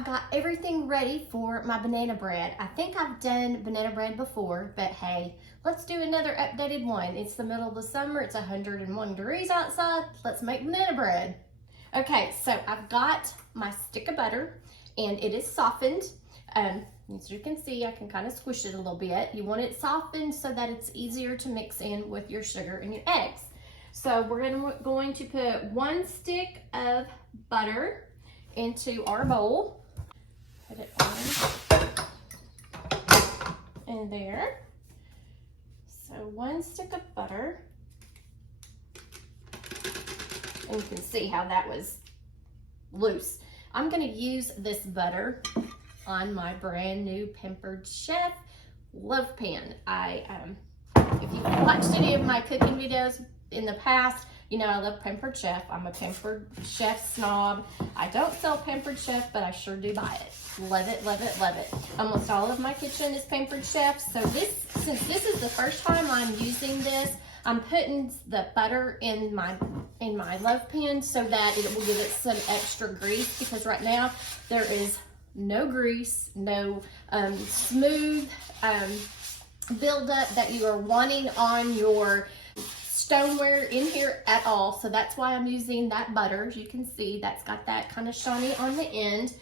I've got everything ready for my banana bread. I think I've done banana bread before, but hey, let's do another updated one. It's the middle of the summer, it's 101 degrees outside. Let's make banana bread. Okay, so I've got my stick of butter and it is softened. As you can see, I can kind of squish it a little bit. You want it softened so that it's easier to mix in with your sugar and your eggs. So we're going to put 1 stick of butter into our bowl. Put it on in there. So 1 stick of butter. And you can see how that was loose. I'm going to use this butter on my brand new Pampered Chef loaf pan. If you've watched any of my cooking videos in the past, you know I love Pampered Chef. I'm a Pampered Chef snob. I don't sell Pampered Chef, but I sure do buy it. Love it, love it, love it. Almost all of my kitchen is Pampered Chef. So since this is the first time I'm using this, I'm putting the butter in my loaf pan so that it will give it some extra grease, because right now there is no grease, no smooth buildup that you are wanting on your stoneware in here at all. So that's why I'm using that butter. As you can see, that's got that kind of shiny on the end.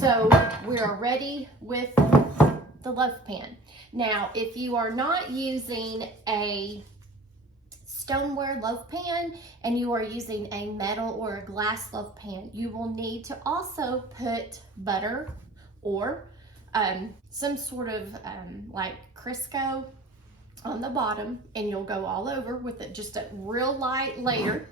So we are ready with the loaf pan. Now, if you are not using a stoneware loaf pan and you are using a metal or a glass loaf pan, you will need to also put butter or some sort of like Crisco on the bottom, and you'll go all over with it, just a real light layer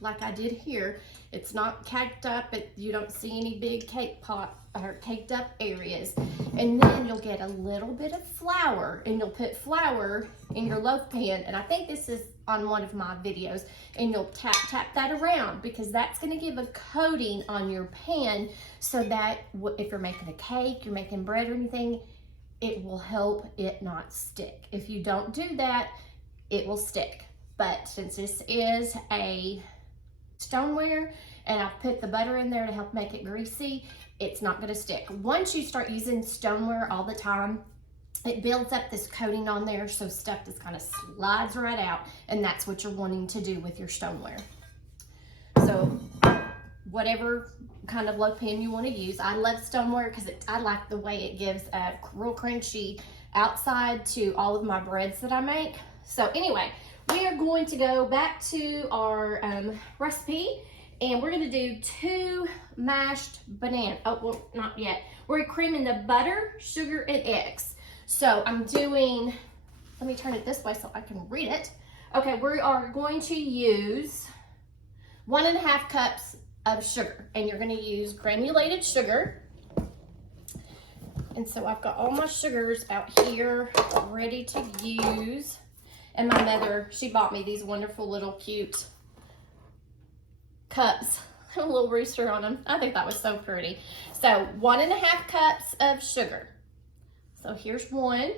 like I did here. It's not caked up, you don't see any big cake pot or caked up areas. And then you'll get a little bit of flour, and you'll put flour in your loaf pan, and I think this is on one of my videos, and you'll tap that around, because that's going to give a coating on your pan so that if you're making a cake, you're making bread or anything, it will help it not stick. If you don't do that, it will stick. But since this is a stoneware and I've put the butter in there to help make it greasy, it's not gonna stick. Once you start using stoneware all the time, it builds up this coating on there, so stuff just kind of slides right out, and that's what you're wanting to do with your stoneware. So whatever kind of loaf pan you want to use. I love stoneware because I like the way it gives a real crunchy outside to all of my breads that I make. So anyway, we are going to go back to our recipe, and we're going to do 2 mashed bananas. Oh, well, not yet. We're creaming the butter, sugar, and eggs. So I'm doing, let me turn it this way so I can read it. Okay, we are going to use 1.5 cups of sugar, and you're going to use granulated sugar. And so I've got all my sugars out here ready to use. And my mother, she bought me these wonderful little cute cups, a little rooster on them. I think that was so pretty. So 1.5 cups of sugar. So here's 1.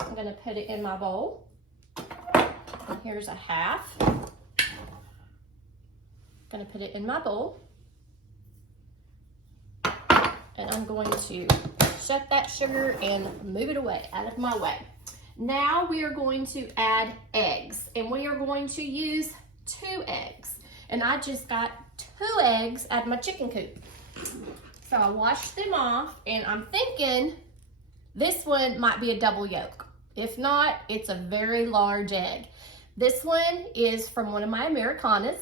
I'm going to put it in my bowl. And here's 1/2. Going to put it in my bowl, and I'm going to shut that sugar and move it away out of my way. Now we are going to add eggs, and we are going to use 2 eggs, and I just got 2 eggs out of my chicken coop. So I washed them off, and I'm thinking this one might be a double yolk. If not, it's a very large egg. This one is from one of my Americanas.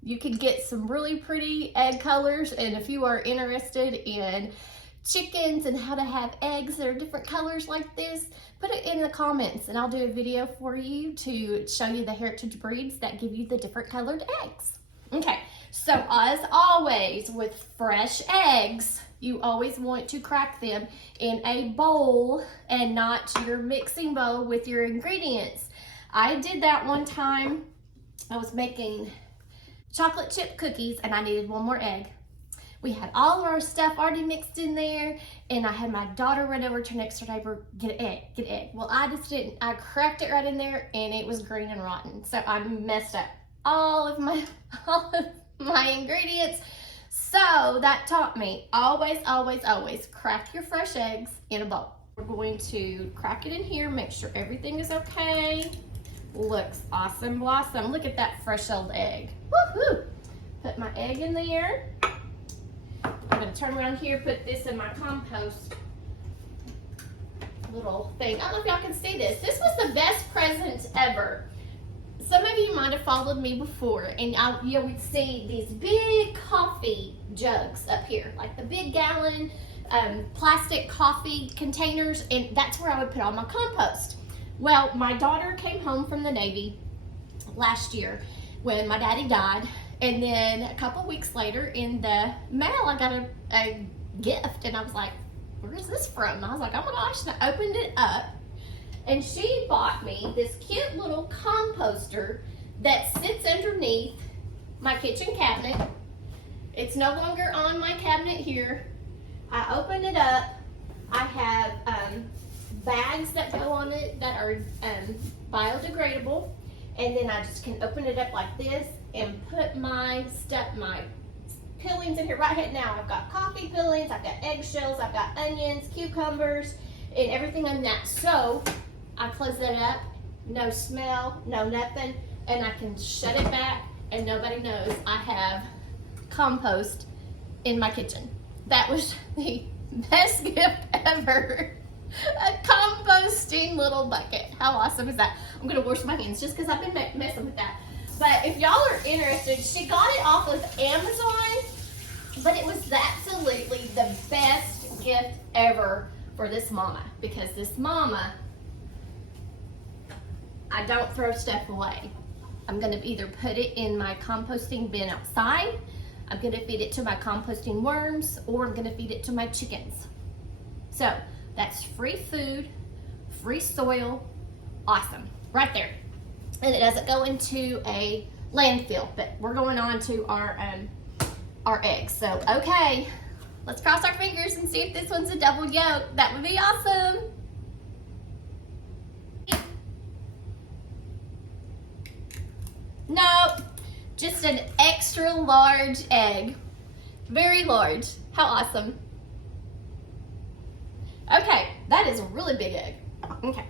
You can get some really pretty egg colors, and if you are interested in chickens and how to have eggs that are different colors like this, put it in the comments and I'll do a video for you to show you the heritage breeds that give you the different colored eggs. Okay, so as always with fresh eggs, you always want to crack them in a bowl and not your mixing bowl with your ingredients. I did that one time. I was making chocolate chip cookies and I needed 1 more egg. We had all of our stuff already mixed in there, and I had my daughter run over to next door neighbor, get an egg, get an egg. Well, I just didn't. I cracked it right in there and it was green and rotten. So I messed up all of my ingredients. So that taught me, always, always, always crack your fresh eggs in a bowl. We're going to crack it in here, make sure everything is okay. Looks awesome blossom. Look at that fresh old egg. Woohoo! Put my egg in there. I'm gonna turn around here, put this in my compost little thing. I don't know if y'all can see this. This was the best present ever. Some of you might have followed me before, and you would see these big coffee jugs up here, like the big gallon plastic coffee containers, and that's where I would put all my compost. Well, my daughter came home from the Navy last year when my daddy died, and then a couple weeks later in the mail I got a gift, and I was like, where is this from? And I was like, oh my gosh, and I opened it up, and she bought me this cute little composter that sits underneath my kitchen cabinet. It's no longer on my cabinet here. I opened it up. I have bags that go on it that are biodegradable, and then I just can open it up like this and put my peelings in here right now. I've got coffee peelings, I've got eggshells, I've got onions, cucumbers, and everything on that. So I close that up, no smell, no nothing, and I can shut it back and nobody knows I have compost in my kitchen. That was the best gift ever. A composting little bucket. How awesome is that? I'm gonna wash my hands just because I've been messing with that. But if y'all are interested, she got it off of Amazon, but it was absolutely the best gift ever for this mama, because this mama, I don't throw stuff away. I'm gonna either put it in my composting bin outside, I'm gonna feed it to my composting worms, or I'm gonna feed it to my chickens. So that's free food, free soil, awesome, right there. And it doesn't go into a landfill, but we're going on to our eggs. So, okay, let's cross our fingers and see if this one's a double yolk. That would be awesome. Nope, just an extra large egg. Very large. How awesome. Okay, that is a really big egg. Okay,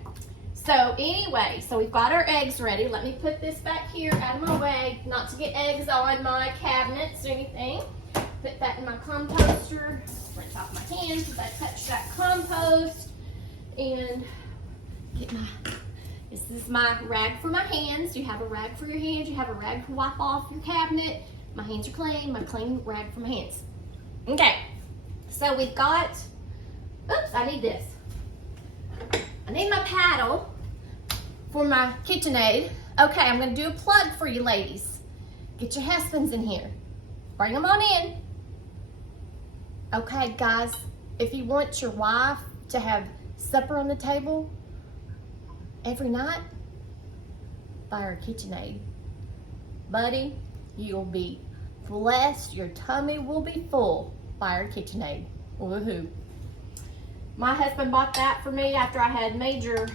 so anyway, so we've got our eggs ready. Let me put this back here out of my way, not to get eggs on my cabinets or anything. Put that in my composter. Rinse off my hands as I touch that compost. And get this is my rag for my hands. You have a rag for your hands. You have a rag to wipe off your cabinet. My hands are clean. My clean rag for my hands. Okay, so we've got, oops, I need this. I need my paddle for my KitchenAid. Okay, I'm gonna do a plug for you ladies. Get your husbands in here. Bring them on in. Okay, guys, if you want your wife to have supper on the table every night, buy her KitchenAid. Buddy, you'll be blessed. Your tummy will be full by her KitchenAid. Woohoo. My husband bought that for me after I had major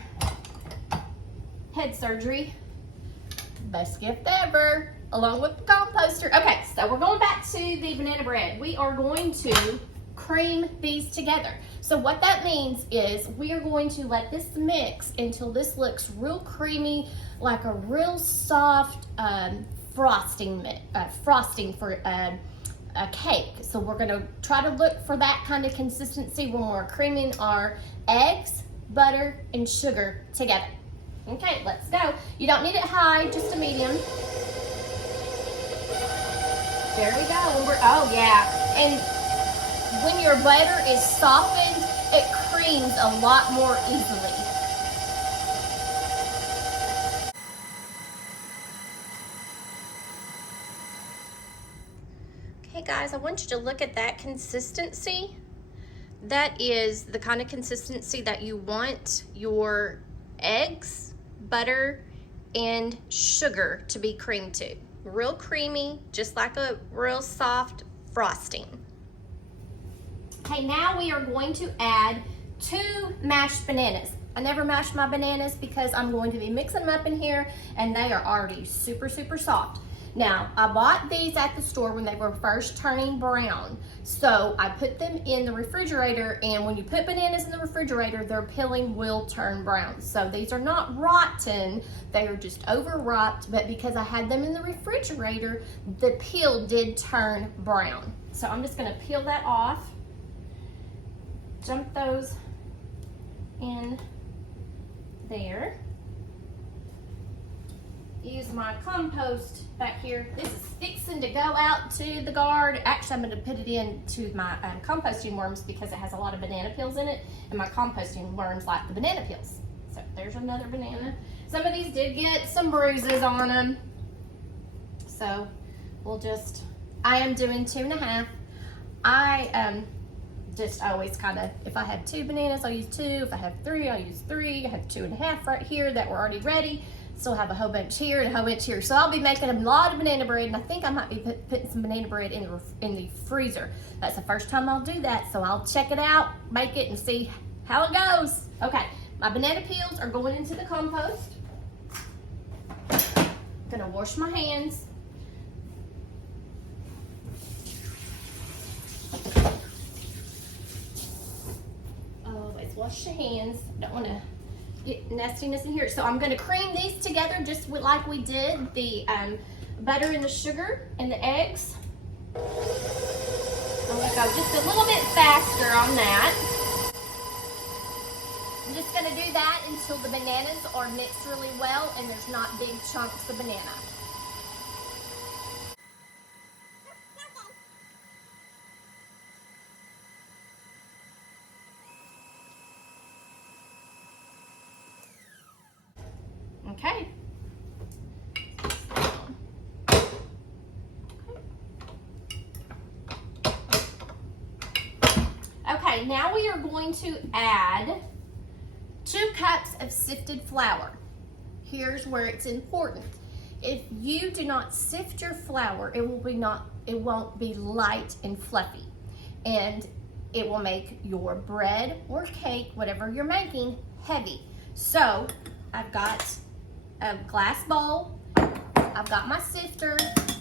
head surgery. Best gift ever, along with the composter. Okay, so we're going back to the banana bread. We are going to cream these together. So what that means is we are going to let this mix until this looks real creamy, like a real soft frosting for a cake. So we're gonna try to look for that kind of consistency when we're creaming our eggs, butter, and sugar together. Okay, let's go. You don't need it high, just a medium. There we go. Oh yeah, and when your butter is softened, it creams a lot more easily. Okay guys, I want you to look at that consistency. That is the kind of consistency that you want your eggs, butter, and sugar to be creamed to. Real creamy, just like a real soft frosting. Okay, now we are going to add 2 mashed bananas. I never mash my bananas because I'm going to be mixing them up in here and they are already super, super soft. Now, I bought these at the store when they were first turning brown. So I put them in the refrigerator, and when you put bananas in the refrigerator, their peeling will turn brown. So these are not rotten, they are just overripe, but because I had them in the refrigerator, the peel did turn brown. So I'm just gonna peel that off, dump those in there. Use my compost back here. This is fixing to go out to the garden. Actually, I'm going to put it into my composting worms because it has a lot of banana peels in it, and my composting worms like the banana peels. So there's another banana. Some of these did get some bruises on them. So we'll just, I am doing 2.5. I just always kind of, if I have 2 bananas, I'll use 2. If I have 3, I'll use 3. I have 2.5 right here that were already ready. Still have a whole bunch here and a whole bunch here. So I'll be making a lot of banana bread, and I think I might be putting some banana bread in the freezer. That's the first time I'll do that, so I'll check it out, make it, and see how it goes. Okay, my banana peels are going into the compost. Gonna wash my hands. Always wash your hands. Don't want to get nastiness in here. So I'm going to cream these together just like we did the butter and the sugar and the eggs. I'm going to go just a little bit faster on that. I'm just going to do that until the bananas are mixed really well and there's not big chunks of banana. Okay. Okay, now we are going to add 2 cups of sifted flour. Here's where it's important. If you do not sift your flour, it won't be light and fluffy, and it will make your bread or cake, whatever you're making, heavy. So I've got a glass bowl, I've got my sifter,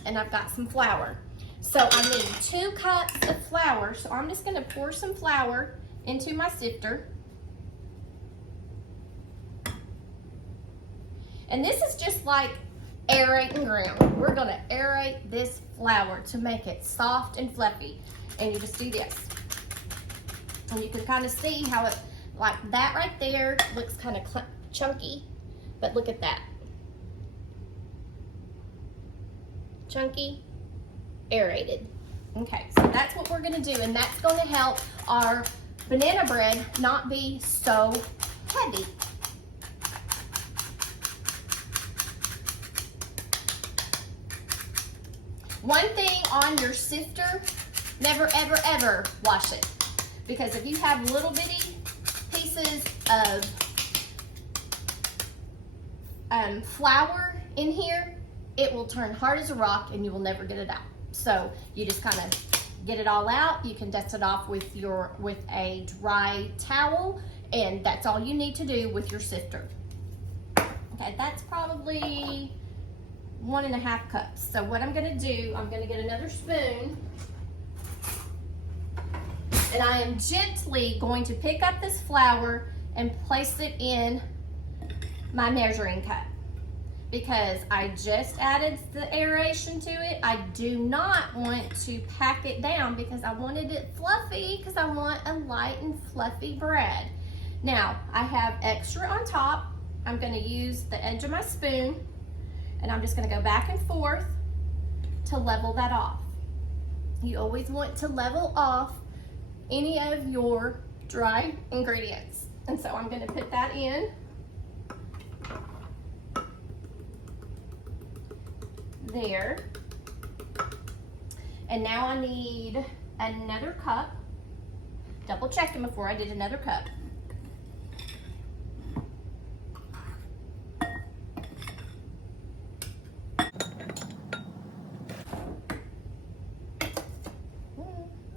and I've got some flour. So I need 2 cups of flour, so I'm just gonna pour some flour into my sifter. And this is just like aerating ground. We're gonna aerate this flour to make it soft and fluffy. And you just do this. And you can kind of see how it, like that right there, looks kind of chunky, but look at that. Chunky, aerated. Okay, so that's what we're gonna do, and that's gonna help our banana bread not be so heavy. One thing on your sifter, never ever ever wash it, because if you have little bitty pieces of flour in here, it will turn hard as a rock and you will never get it out. So you just kind of get it all out. You can dust it off with a dry towel, and that's all you need to do with your sifter. Okay, that's probably 1.5 cups. So what I'm gonna do, I'm gonna get another spoon, and I am gently going to pick up this flour and place it in my measuring cup, because I just added the aeration to it. I do not want to pack it down because I wanted it fluffy, because I want a light and fluffy bread. Now, I have extra on top. I'm gonna use the edge of my spoon, and I'm just gonna go back and forth to level that off. You always want to level off any of your dry ingredients. And so I'm gonna put that in. There. And now I need another cup. Double checking before I did another cup.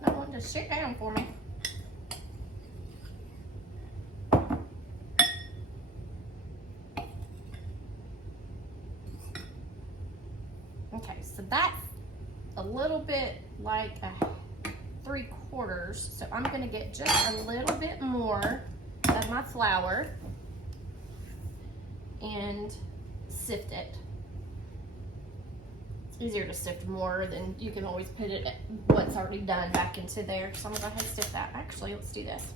Not wanting to sit down for me. Okay, So that's a little bit like a 3/4. So I'm gonna get just a little bit more of my flour and sift it. It's easier to sift more than you can always put it what's already done back into there. So I'm gonna go ahead and sift that. Actually, let's do this.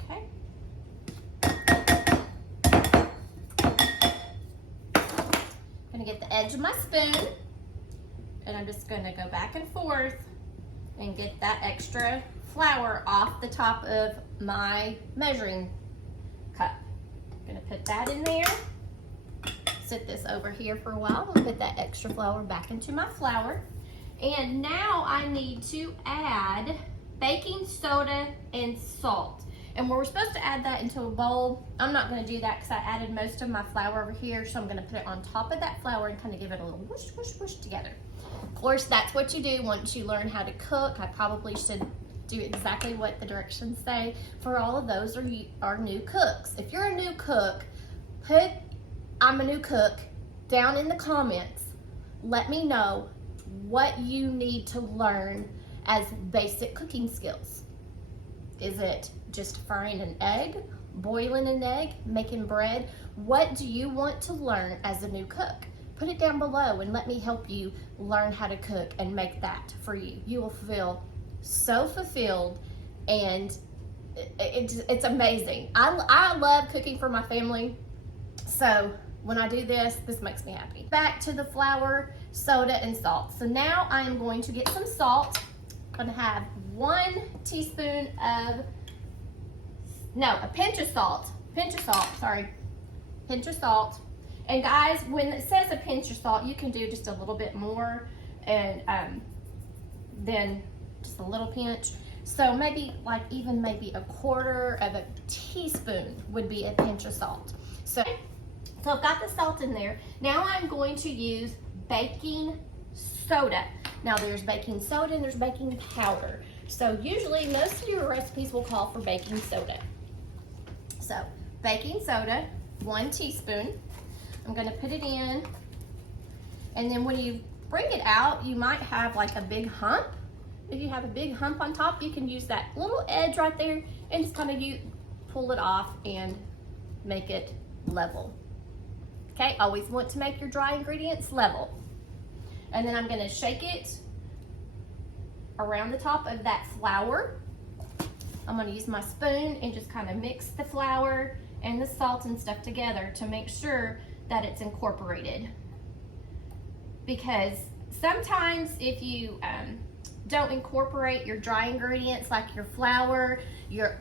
Okay. I'm gonna get the edge of my spoon and I'm just gonna go back and forth and get that extra flour off the top of my measuring cup. I'm gonna put that in there, sit this over here for a while, and put that extra flour back into my flour. And now I need to add baking soda and salt. And we're supposed to add that into a bowl. I'm not gonna do that because I added most of my flour over here, so I'm gonna put it on top of that flour and kind of give it a little whoosh, whoosh, whoosh together. Of course, that's what you do once you learn how to cook. I probably should do exactly what the directions say for all of those are new cooks. If you're a new cook, put I'm a new cook down in the comments. Let me know what you need to learn as basic cooking skills. Is it just frying an egg, boiling an egg, making bread? What do you want to learn as a new cook? Put it down below and let me help you learn how to cook and make that for you. You will feel so fulfilled, and it's amazing. I love cooking for my family, so when I do this makes me happy. Back to the flour, soda, and salt. So now I am going to get some salt. I'm gonna have 1 teaspoon of, no, a pinch of salt, pinch of salt. And guys, when it says a pinch of salt, you can do just a little bit more, and then just a little pinch. So maybe even maybe a 1/4 of a teaspoon would be a pinch of salt. So I've got the salt in there. Now I'm going to use baking soda. Now there's baking soda and there's baking powder. So usually most of your recipes will call for baking soda. So baking soda, 1 teaspoon. I'm gonna put it in, and then when you bring it out, you might have like a big hump. If you have a big hump on top, you can use that little edge right there and just kind of pull it off and make it level. Okay, always want to make your dry ingredients level. And then I'm gonna shake it around the top of that flour. I'm gonna use my spoon and just kind of mix the flour and the salt and stuff together to make sure that it's incorporated. Because sometimes if you don't incorporate your dry ingredients like your flour, your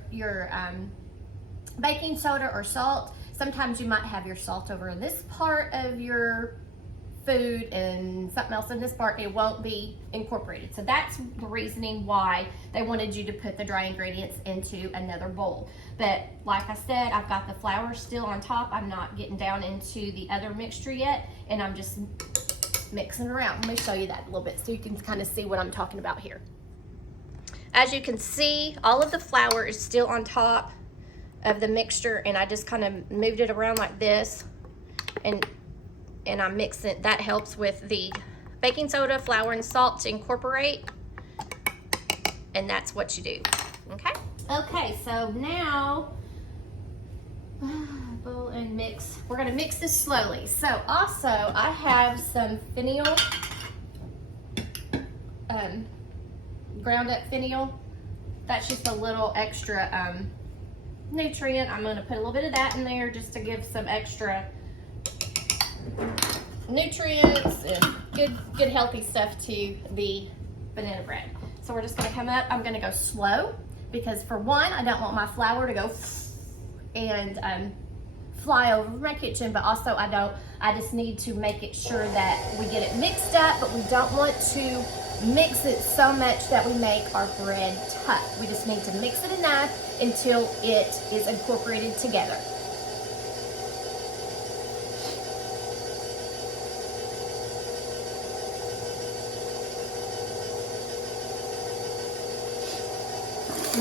baking soda or salt, sometimes you might have your salt over in this part of your food and something else in this part, it won't be incorporated. So that's the reasoning why they wanted you to put the dry ingredients into another bowl. But like I said, I've got the flour still on top. I'm not getting down into the other mixture yet, and I'm just mixing around. Let me show you that a little bit so you can kind of see what I'm talking about here. As you can see, all of the flour is still on top of the mixture, and I just kind of moved it around like this, and I'm mixing it. That helps with the baking soda, flour, and salt to incorporate, and that's what you do. Okay? Okay, so now bowl and mix. We're gonna mix this slowly. So also I have some fennel, ground up fennel. That's just a little extra nutrient. I'm gonna put a little bit of that in there just to give some extra nutrients and good healthy stuff to the banana bread. So we're just gonna come up. I'm gonna go slow because for one, I don't want my flour to go and fly over my kitchen, but also I just need to make it sure that we get it mixed up, but we don't want to mix it so much that we make our bread tough. We just need to mix it enough until it is incorporated together.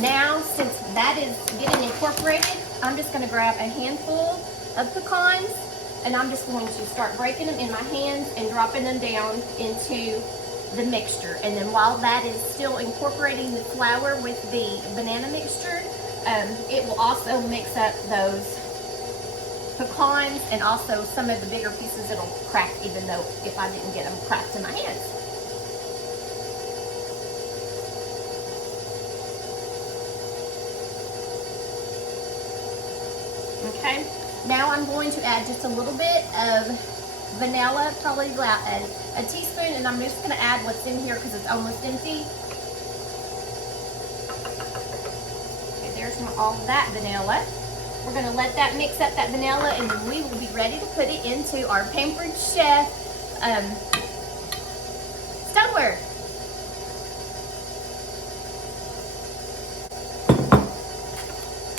Now, since that is getting incorporated, I'm just gonna grab a handful of pecans and I'm just going to start breaking them in my hands and dropping them down into the mixture. And then while that is still incorporating the flour with the banana mixture, it will also mix up those pecans, and also some of the bigger pieces it'll crack, even though if I didn't get them cracked in my hands. Okay, now I'm going to add just a little bit of vanilla, probably about a teaspoon, and I'm just going to add what's in here because it's almost empty. Okay, there's all that vanilla. We're going to let that mix up, that vanilla, and then we will be ready to put it into our Pampered Chef stoneware.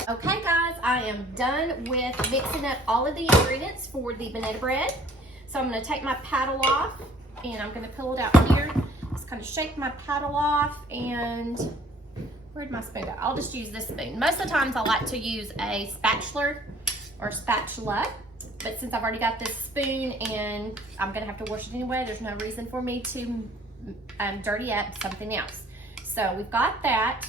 Okay guys, I am done with mixing up all of the ingredients for the banana bread. So I'm going to take my paddle off, and I'm going to pull it out here. Just kind of shake my paddle off, and where'd my spoon go? I'll just use this spoon. Most of the times I like to use a spatula or spatula, but since I've already got this spoon and I'm going to have to wash it anyway, there's no reason for me to dirty up something else. So we've got that.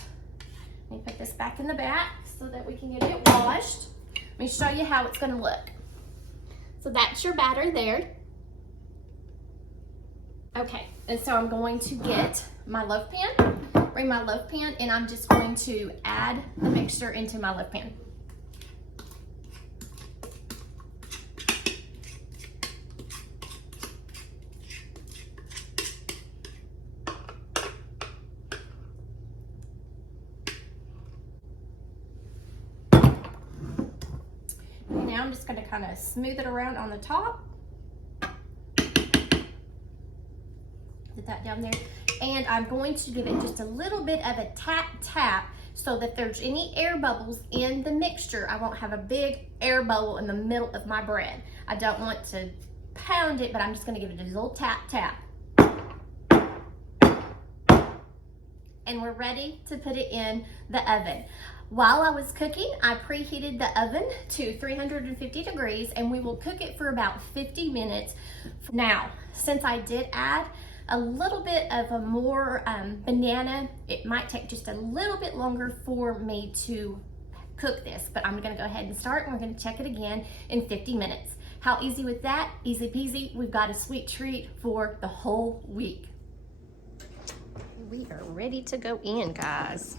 Let me put this back in the back so that we can get it washed. Let me show you how it's going to look. So that's your batter there. Okay, and so I'm going to get my loaf pan, bring my loaf pan, and I'm just going to add the mixture into my loaf pan. Now I'm just going to kind of smooth it around on the top. Put that down there. And I'm going to give it just a little bit of a tap so that if there's any air bubbles in the mixture, I won't have a big air bubble in the middle of my bread. I don't want to pound it, but I'm just going to give it a little tap. And we're ready to put it in the oven. While I was cooking, I preheated the oven to 350 degrees, and we will cook it for about 50 minutes. Now, since I did add a little bit of a more banana, it might take just a little bit longer for me to cook this, but I'm gonna go ahead and start, and we're gonna check it again in 50 minutes. How easy with that? Easy peasy. We've got a sweet treat for the whole week. We are ready to go in, guys.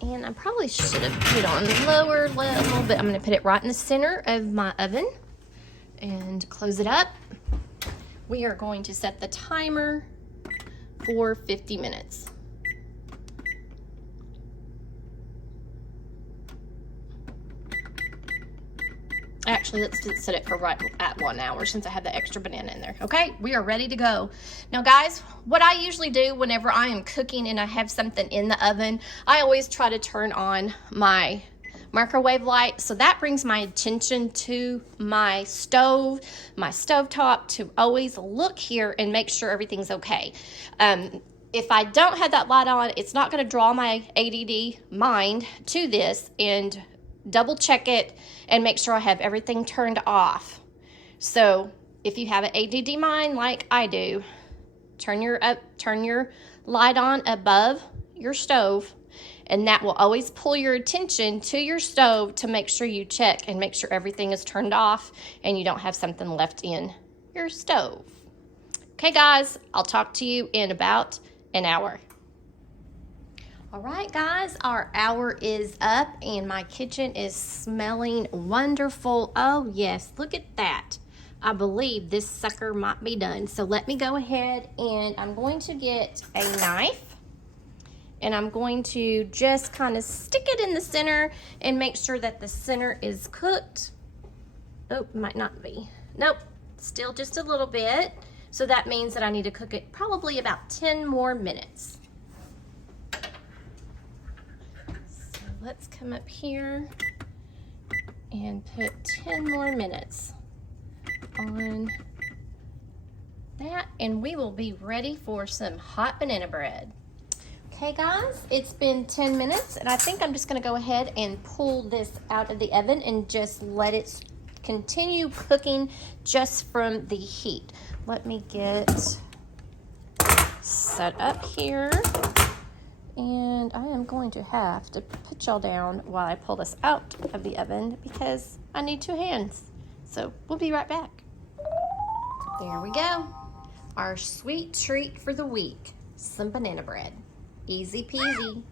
And I probably should have put it on the lower level, but I'm gonna put it right in the center of my oven and close it up. We are going to set the timer for 50 minutes. Actually, let's set it for right at 1 hour since I have the extra banana in there. Okay, we are ready to go. Now guys, what I usually do whenever I am cooking and I have something in the oven, I always try to turn on my microwave light. So that brings my attention to my stove, my stovetop, to always look here and make sure everything's okay. If I don't have that light on, it's not going to draw my ADD mind to this and double check it and make sure I have everything turned off. So if you have an ADD mind like I do, turn your light on above your stove, and that will always pull your attention to your stove to make sure you check and make sure everything is turned off and you don't have something left in your stove. Okay guys, I'll talk to you in about an hour. All right guys, our hour is up and my kitchen is smelling wonderful. Oh yes, look at that. I believe this sucker might be done. So let me go ahead and I'm going to get a knife and I'm going to just kind of stick it in the center and make sure that the center is cooked. Oh, might not be. Nope, still just a little bit. So that means that I need to cook it probably about 10 more minutes. Let's come up here and put 10 more minutes on that, and we will be ready for some hot banana bread. Okay guys, it's been 10 minutes, and I think I'm just gonna go ahead and pull this out of the oven and just let it continue cooking just from the heat. Let me get set up here. And I am going to have to put y'all down while I pull this out of the oven because I need 2 hands. So we'll be right back. There we go. Our sweet treat for the week, some banana bread. Easy peasy.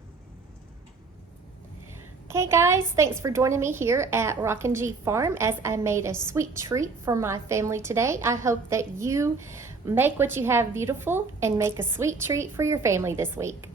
Okay guys, thanks for joining me here at Rockin G Farm as I made a sweet treat for my family today. I hope that you make what you have beautiful and make a sweet treat for your family this week.